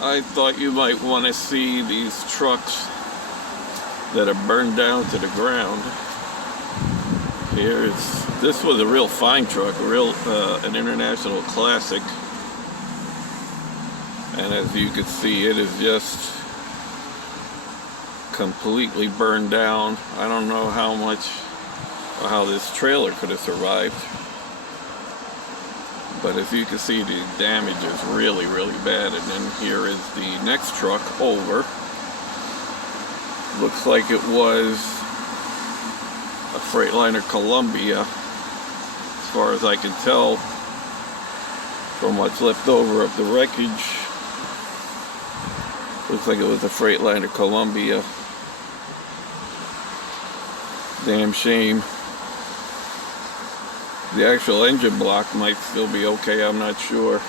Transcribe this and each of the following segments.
I thought you might want to see these trucks that are burned down to the ground. This was a real fine truck, an international classic, and as you can see, it is just completely burned down. I don't know how this trailer could have survived, but as you can see, the damage is really bad. And then here is the next truck over. Looks like it was a Freightliner Columbia, as far as I can tell from what's left over of the wreckage. Looks like it was a Freightliner Columbia. Damn shame. The actual engine block might still be okay, I'm not sure.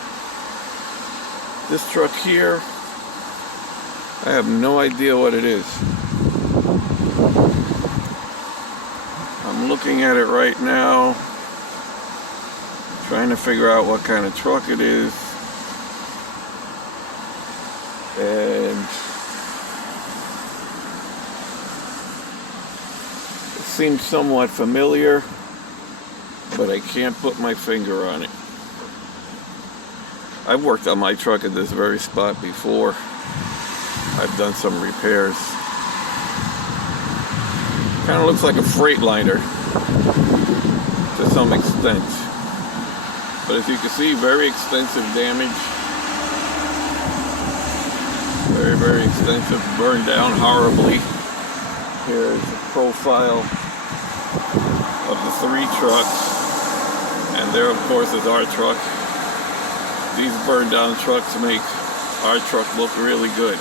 This truck here, I have no idea what it is. I'm looking at it right now, trying to figure out what kind of truck it is. And it seems somewhat familiar, but I can't put my finger on it. I've worked on my truck at this very spot before. I've done some repairs. Kind of looks like a Freightliner to some extent. But as you can see, very extensive damage. Very extensive, burned down horribly. Here's a profile of the three trucks. And there, of course, is our truck. These burned down trucks make our truck look really good.